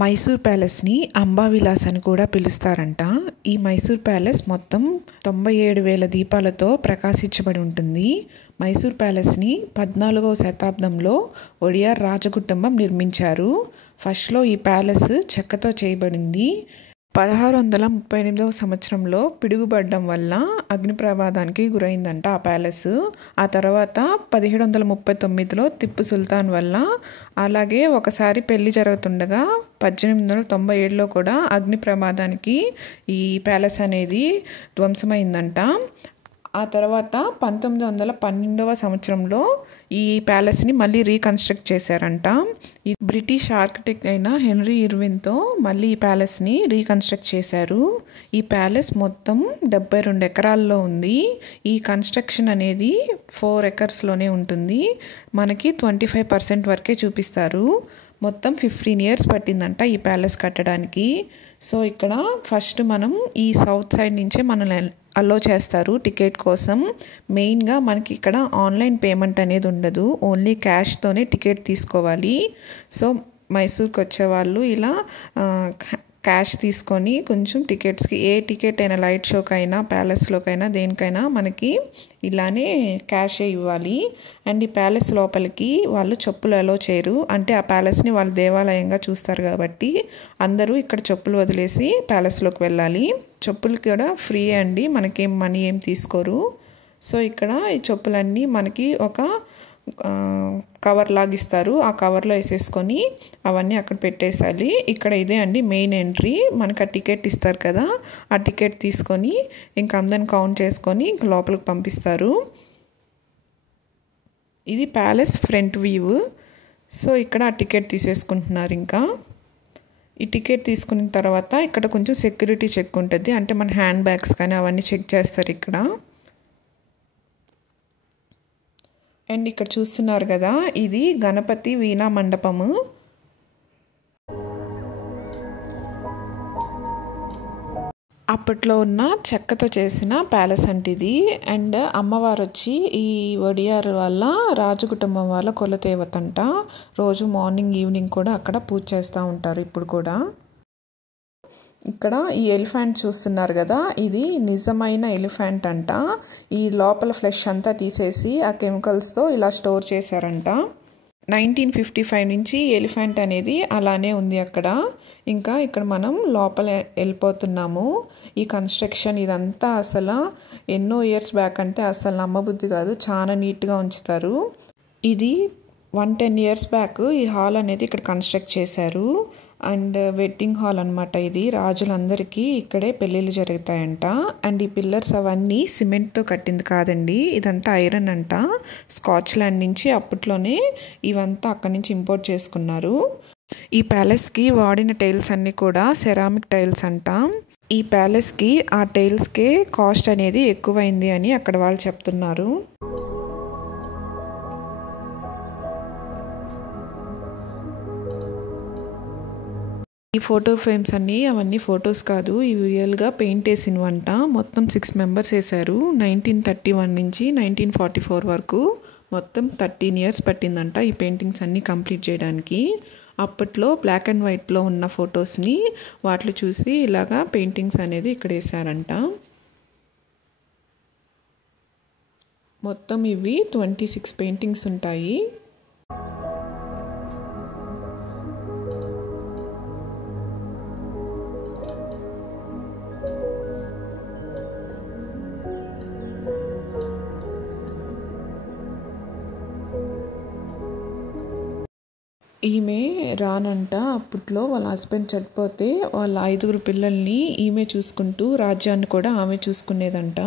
మైసూర్ ప్యాలెస్ని అంబావిలాస్ అని కూడా పిలుస్తారంట. ఈ మైసూర్ ప్యాలెస్ మొత్తం 97,000 దీపాలతో ప్రకాశించబడి ఉంటుంది. మైసూర్ ప్యాలెస్ని 14వ శతాబ్దంలో ఒడియార్ రాజకుటుంబం నిర్మించారు. ఫస్ట్లో ఈ ప్యాలెస్ చెక్కతో చేయబడింది. 1638వ సంవత్సరంలో పిడుగుపడడం వల్ల అగ్ని ప్రమాదానికి గురైందంట ఆ ప్యాలెస్. ఆ తర్వాత 1739లో టిప్పు సుల్తాన్ వల్ల, అలాగే ఒకసారి పెళ్లి జరుగుతుండగా 1897లో కూడా అగ్ని ప్రమాదానికి ఈ ప్యాలెస్ అనేది ధ్వంసమైందంట. ఆ తర్వాత 1912వ సంవత్సరంలో ఈ ప్యాలెస్ని మళ్ళీ రీకన్స్ట్రక్ట్ చేశారంట. ఈ బ్రిటిష్ ఆర్కిటెక్ట్ అయిన హెన్రీ ఇర్విన్తో మళ్ళీ ఈ ప్యాలెస్ని రీకన్స్ట్రక్ట్ చేశారు. ఈ ప్యాలెస్ మొత్తం 72 ఎకరాల్లో ఉంది. ఈ కన్స్ట్రక్షన్ అనేది 4 ఎకర్స్లోనే ఉంటుంది. మనకి 25% వరకే చూపిస్తారు. మొత్తం 15 ఇయర్స్ పట్టిందంట ఈ ప్యాలెస్ కట్టడానికి. సో ఇక్కడ ఫస్ట్ మనం ఈ సౌత్ సైడ్ నుంచే మనల్ని అలో చేస్తారు టికెట్ కోసం. మెయిన్గా మనకి ఇక్కడ ఆన్లైన్ పేమెంట్ అనేది ఉండదు, ఓన్లీ క్యాష్తోనే టికెట్ తీసుకోవాలి. సో మైసూర్కి వచ్చేవాళ్ళు ఇలా క్యాష్ తీసుకొని కొంచెం టికెట్స్కి, ఏ టికెట్ అయినా లైట్ షోకైనా ప్యాలెస్లోకైనా దేనికైనా మనకి ఇలానే క్యాషే ఇవ్వాలి. అండ్ ఈ ప్యాలెస్ లోపలికి వాళ్ళు చెప్పులు అలో చేయరు. అంటే ఆ ప్యాలెస్ని వాళ్ళు దేవాలయంగా చూస్తారు కాబట్టి అందరూ ఇక్కడ చెప్పులు వదిలేసి ప్యాలెస్లోకి వెళ్ళాలి. చెప్పులు కూడా ఫ్రీ అండి, మనకేం మనీ ఏం తీసుకోరు. సో ఇక్కడ ఈ చెప్పులన్నీ మనకి ఒక కవర్ లాగిస్తారు. ఆ కవర్లో వేసేసుకొని అవన్నీ అక్కడ పెట్టేసాలి. ఇక్కడ ఇదే అండి మెయిన్ ఎంట్రీ. మనకు ఆ టికెట్ ఇస్తారు కదా, ఆ టికెట్ తీసుకొని ఇంకా అందరిని కౌంట్ చేసుకొని ఇంక లోపలికి పంపిస్తారు. ఇది ప్యాలెస్ ఫ్రంట్ వ్యూ. సో ఇక్కడ ఆ టికెట్ తీసేసుకుంటున్నారు. ఇంకా ఈ టికెట్ తీసుకున్న తర్వాత ఇక్కడ కొంచెం సెక్యూరిటీ చెక్ ఉంటుంది. అంటే మన హ్యాండ్ బ్యాగ్స్ కానీ అవన్నీ చెక్ చేస్తారు ఇక్కడ. అండ్ ఇక్కడ చూస్తున్నారు కదా, ఇది గణపతి వీణా మండపము. అప్పట్లో ఉన్న చెక్కతో చేసిన ప్యాలెస్ అంటే ఇది. అండ్ అమ్మవారు వచ్చి ఈ ఒడియార్ వాళ్ళ రాజు కుటుంబం వాళ్ళ కులదేవతంట. రోజు మార్నింగ్ ఈవినింగ్ కూడా అక్కడ పూజ చేస్తూ ఉంటారు ఇప్పుడు కూడా. ఇక్కడ ఈ ఎలిఫెంట్ చూస్తున్నారు కదా, ఇది నిజమైన ఎలిఫెంట్ అంట. ఈ లోపల ఫ్లెష్ అంతా తీసేసి ఆ కెమికల్స్తో ఇలా స్టోర్ చేశారంట. 1955 నుంచి ఎలిఫెంట్ అనేది అలానే ఉంది అక్కడ. ఇంకా ఇక్కడ మనం లోపల వెళ్ళిపోతున్నాము. ఈ కన్స్ట్రక్షన్ ఇదంతా అసలు ఎన్నో ఇయర్స్ బ్యాక్ అంటే అసలు నమ్మబుద్ధి కాదు, చాలా నీట్గా ఉంచుతారు. ఇది 110 ఇయర్స్ బ్యాక్ ఈ హాల్ అనేది ఇక్కడ కన్స్ట్రక్ట్ చేశారు. అండ్ వెడ్డింగ్ హాల్ అనమాట ఇది. రాజులందరికీ ఇక్కడే పెళ్ళిళ్ళు జరుగుతాయంట. అండ్ ఈ పిల్లర్స్ అవన్నీ సిమెంట్తో కట్టింది కాదండి, ఇదంతా ఐరన్ అంట. స్కాచ్లాండ్ నుంచి అప్పట్లోనే ఇవంతా అక్కడి నుంచి ఇంపోర్ట్ చేసుకున్నారు. ఈ ప్యాలెస్కి వాడిన టైల్స్ అన్నీ కూడా సెరామిక్ టైల్స్ అంట. ఈ ప్యాలెస్కి ఆ టైల్స్కే కాస్ట్ అనేది ఎక్కువైంది అని అక్కడ వాళ్ళు చెప్తున్నారు. ఈ ఫోటో ఫ్రేమ్స్ అన్నీ అవన్నీ ఫొటోస్ కాదు, ఇవి రియల్గా పెయింట్ వేసినవంట. మొత్తం 6 మెంబర్స్ వేశారు. 1931 నుంచి 1944 వరకు మొత్తం 13 ఇయర్స్ పట్టిందంట ఈ పెయింటింగ్స్ అన్నీ కంప్లీట్ చేయడానికి. అప్పట్లో బ్లాక్ అండ్ వైట్లో ఉన్న ఫొటోస్ని వాటిలో చూసి ఇలాగా పెయింటింగ్స్ అనేది ఇక్కడ వేశారంట. మొత్తం ఇవి 26 పెయింటింగ్స్ ఉంటాయి. ఈమె రానంట. అప్పట్లో వాళ్ళ హస్బెండ్ చనిపోతే వాళ్ళ 5 పిల్లల్ని ఈమె చూసుకుంటూ రాజ్యాన్ని కూడా ఆమె చూసుకునేదంట.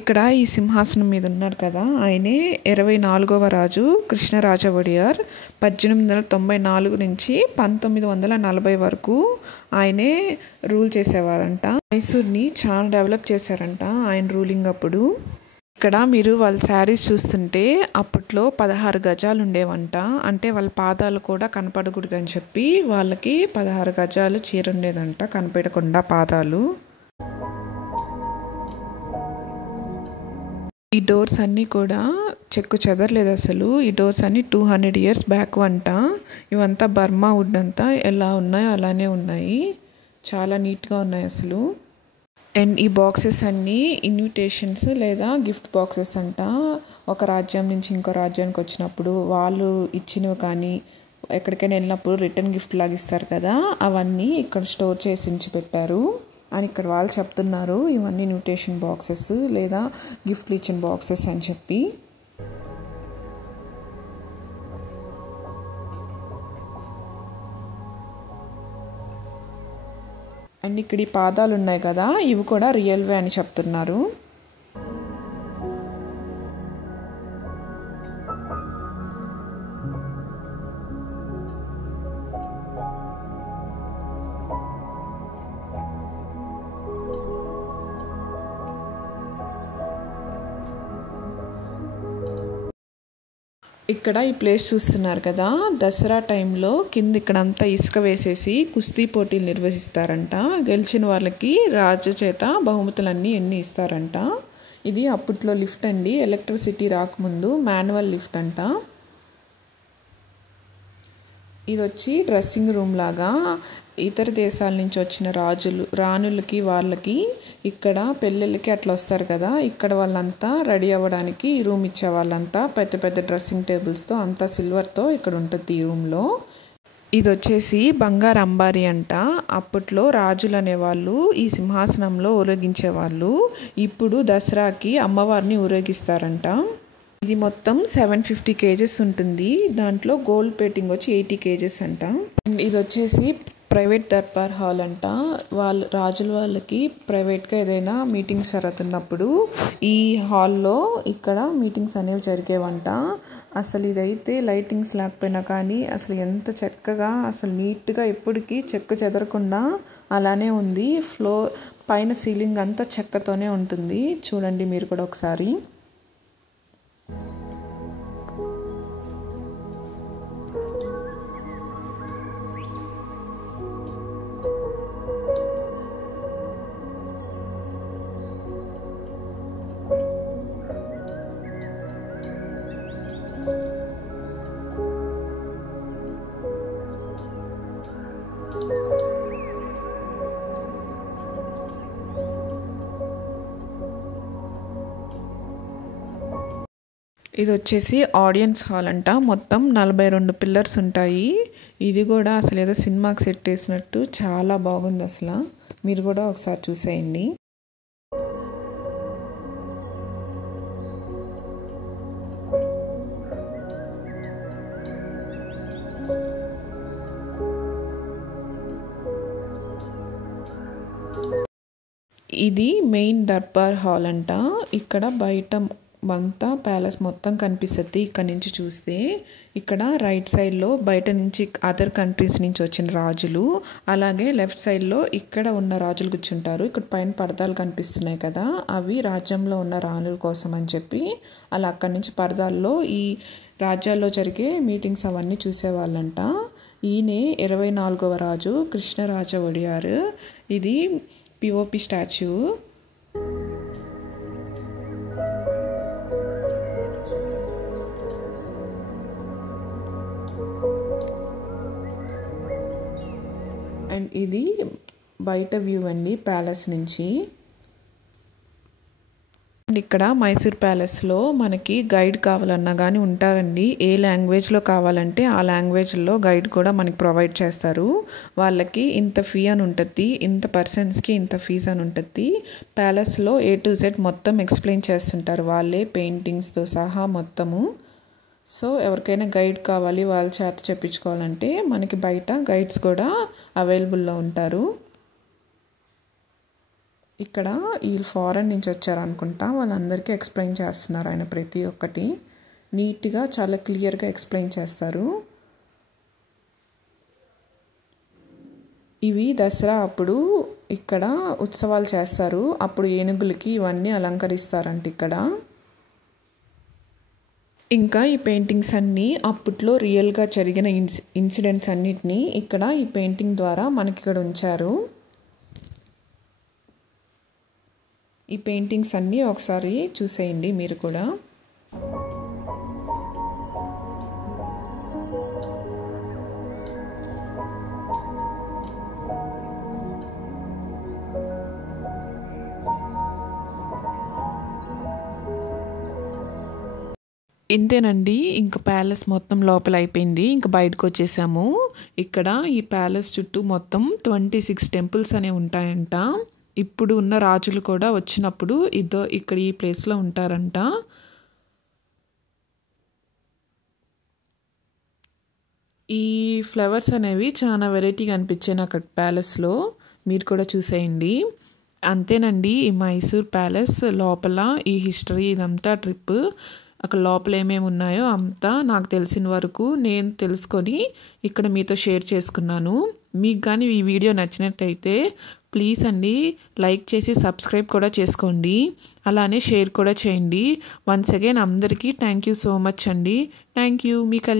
ఇక్కడ ఈ సింహాసనం మీద ఉన్నారు కదా, ఆయనే 24వ రాజు కృష్ణరాజ ఒడియార్. 1894 నుంచి 1940 వరకు ఆయనే రూల్ చేసేవారంట. మైసూర్ని చాలా డెవలప్ చేశారంట ఆయన రూలింగ్ అప్పుడు. ఇక్కడ మీరు వాళ్ళ శారీస్ చూస్తుంటే అప్పట్లో 16 గజాలు ఉండేవంట. అంటే వాళ్ళ పాదాలు కూడా కనపడకూడదని చెప్పి వాళ్ళకి 16 గజాలు చీర ఉండేదంట, కనపడకుండా పాదాలు. ఈ డోర్స్ అన్నీ కూడా చెక్కు చెదరలేదు అసలు. ఈ డోర్స్ అన్నీ 200 years బ్యాక్ వంట. ఇవంతా బర్మా వుడ్ అంతా ఎలా ఉన్నాయో అలానే ఉన్నాయి. చాలా నీట్గా ఉన్నాయి అసలు. అండ్ ఈ బాక్సెస్ అన్నీ ఇన్విటేషన్స్ లేదా గిఫ్ట్ బాక్సెస్ అంట. ఒక రాజ్యం నుంచి ఇంకో రాజ్యానికి వచ్చినప్పుడు వాళ్ళు ఇచ్చినవి కానీ ఎక్కడికైనా వెళ్ళినప్పుడు రిటర్న్ గిఫ్ట్ లాగా ఇస్తారు కదా, అవన్నీ ఇక్కడ స్టోర్ చేసి ఉంచి పెట్టారు అని ఇక్కడ వాళ్ళు చెప్తున్నారు. ఇవన్నీ ఇన్విటేషన్ బాక్సెస్ లేదా గిఫ్ట్లు ఇచ్చిన బాక్సెస్ అని చెప్పి. అండ్ ఇక్కడ ఈ పాదాలు ఉన్నాయి కదా, ఇవి కూడా రియల్వే అని చెప్తున్నారు. ఇక్కడ ఈ ప్లేస్ చూస్తున్నారు కదా, దసరా టైంలో కింద ఇక్కడంతా ఇసుక వేసేసి కుస్తీ పోటీలు నిర్వహిస్తారంట. గెలిచిన వాళ్ళకి రాజు చేత బహుమతులన్నీ ఎన్ని ఇస్తారంట. ఇది అప్పట్లో లిఫ్ట్ అండి, ఎలక్ట్రిసిటీ రాకముందు మాన్యువల్ లిఫ్ట్ అంట. ఇది వచ్చి డ్రెస్సింగ్ రూమ్ లాగా. ఇతర దేశాల నుంచి వచ్చిన రాణులకి వాళ్ళకి ఇక్కడ పెళ్ళిళ్ళకి అట్లా వస్తారు కదా, ఇక్కడ వాళ్ళంతా రెడీ అవ్వడానికి ఈ రూమ్ ఇచ్చే వాళ్ళంతా పెద్ద పెద్ద డ్రెస్సింగ్ టేబుల్స్తో అంతా సిల్వర్తో ఇక్కడ ఉంటుంది ఈ రూమ్లో. ఇది వచ్చేసి బంగారు అంబారి అంట. అప్పట్లో రాజులు అనేవాళ్ళు ఈ సింహాసనంలో ఊరేగించేవాళ్ళు. ఇప్పుడు దసరాకి అమ్మవారిని ఊరేగిస్తారంట. ఇది మొత్తం 750 kgs ఉంటుంది. దాంట్లో గోల్డ్ ప్లేటింగ్ వచ్చి 80 kgs అంట. అండ్ ఇది వచ్చేసి ప్రైవేట్ దర్బార్ హాల్ అంట. రాజుల వాళ్ళకి ప్రైవేట్గా ఏదైనా మీటింగ్స్ జరుగుతున్నప్పుడు ఈ హాల్లో ఇక్కడ మీటింగ్స్ అనేవి జరిగేవంట. అసలు ఇదైతే లైటింగ్స్ లేకపోయినా కానీ అసలు ఎంత చక్కగా అసలు నీట్గా ఎప్పటికీ చెక్కు చెదరకుండా అలానే ఉంది. ఫ్లోర్ పైన సీలింగ్ అంతా చెక్కతోనే ఉంటుంది. చూడండి మీరు కూడా ఒకసారి. ఇది వచ్చేసి ఆడియన్స్ హాల్ అంట. మొత్తం 42 పిల్లర్స్ ఉంటాయి. ఇది కూడా అసలు ఏదో సినిమాకి సెట్ చేసినట్టు చాలా బాగుంది అసలు. మీరు కూడా ఒకసారి చూసేయండి. ఇది మెయిన్ దర్బార్ హాల్ అంట. ఇక్కడ బయట అంతా ప్యాలెస్ మొత్తం కనిపిస్తుంది ఇక్కడ నుంచి చూస్తే. ఇక్కడ రైట్ సైడ్లో బయట నుంచి అదర్ కంట్రీస్ నుంచి వచ్చిన రాజులు, అలాగే లెఫ్ట్ సైడ్లో ఇక్కడ ఉన్న రాజులు కూర్చుంటారు. ఇక్కడ పైన పరదాలు కనిపిస్తున్నాయి కదా, అవి రాజ్యంలో ఉన్న రాణుల కోసం అని చెప్పి అలా అక్కడి నుంచి పరదాల్లో ఈ రాజ్యాల్లో జరిగే మీటింగ్స్ అవన్నీ చూసేవాళ్ళంట. ఈయనే 24వ రాజు కృష్ణరాజ ఒడియార్. ఇది POP స్టాచ్యూ. అండ్ ఇది బయట వ్యూ అండి ప్యాలెస్ నుంచి. అండ్ ఇక్కడ మైసూర్ ప్యాలెస్లో మనకి గైడ్ కావాలన్నా కానీ ఉంటారండి. ఏ లాంగ్వేజ్లో కావాలంటే ఆ లాంగ్వేజ్లో గైడ్ కూడా మనకి ప్రొవైడ్ చేస్తారు. వాళ్ళకి ఇంత ఫీ అని ఉంటుంది, ఇంత పర్సన్స్కి ఇంత ఫీజు అని ఉంటుంది. ప్యాలెస్లో A to Z మొత్తం ఎక్స్ప్లెయిన్ చేస్తుంటారు వాళ్ళే, పెయింటింగ్స్తో సహా మొత్తము. సో ఎవరికైనా గైడ్ కావాలి వాళ్ళ చేత చెప్పించుకోవాలంటే మనకి బయట గైడ్స్ కూడా అవైలబుల్లో ఉంటారు. ఇక్కడ వీళ్ళు ఫారెన్ నుంచి వచ్చారనుకుంటా, వాళ్ళందరికీ ఎక్స్ప్లెయిన్ చేస్తున్నారు ఆయన ప్రతి ఒక్కటి నీట్గా చాలా క్లియర్గా ఎక్స్ప్లెయిన్ చేస్తారు. ఇవి దసరా అప్పుడు ఇక్కడ ఉత్సవాలు చేస్తారు. అప్పుడు ఏనుగులకి ఇవన్నీ అలంకరిస్తారంట ఇక్కడ. ఇంకా ఈ పెయింటింగ్స్ అన్నీ అప్పట్లో రియల్గా జరిగిన ఇన్సిడెంట్స్ అన్నిటినీ ఇక్కడ ఈ పెయింటింగ్ ద్వారా మనకి ఇక్కడ ఉంచారు. ఈ పెయింటింగ్స్ అన్నీ ఒకసారి చూసేయండి మీరు కూడా. ఇంతేనండి, ఇంకా ప్యాలెస్ మొత్తం లోపల అయిపోయింది. ఇంకా బయటకు వచ్చేసాము. ఇక్కడ ఈ ప్యాలెస్ చుట్టూ మొత్తం 26 టెంపుల్స్ అనేవి ఉంటాయంట. ఇప్పుడు ఉన్న రాజులు కూడా వచ్చినప్పుడు ఇక్కడ ఈ ప్లేస్లో ఉంటారంట. ఈ ఫ్లవర్స్ అనేవి చాలా వెరైటీగా అనిపించాయి నాకు ప్యాలెస్లో. మీరు కూడా చూసేయండి. అంతేనండి, ఈ మైసూర్ ప్యాలెస్ లోపల ఈ హిస్టరీ ఇదంతా ట్రిప్. అక్కడ లోపల ఏమేమి ఉన్నాయో అంతా నాకు తెలిసిన వరకు నేను తెలుసుకొని ఇక్కడ మీతో షేర్ చేసుకున్నాను. మీకు కానీ ఈ వీడియో నచ్చినట్టయితే ప్లీజ్ అండి లైక్ చేసి సబ్స్క్రైబ్ కూడా చేసుకోండి. అలానే షేర్ కూడా చేయండి. వన్స్ అగైన్ అందరికీ థ్యాంక్ యూ సో మచ్ అండి. Thank you. మీకు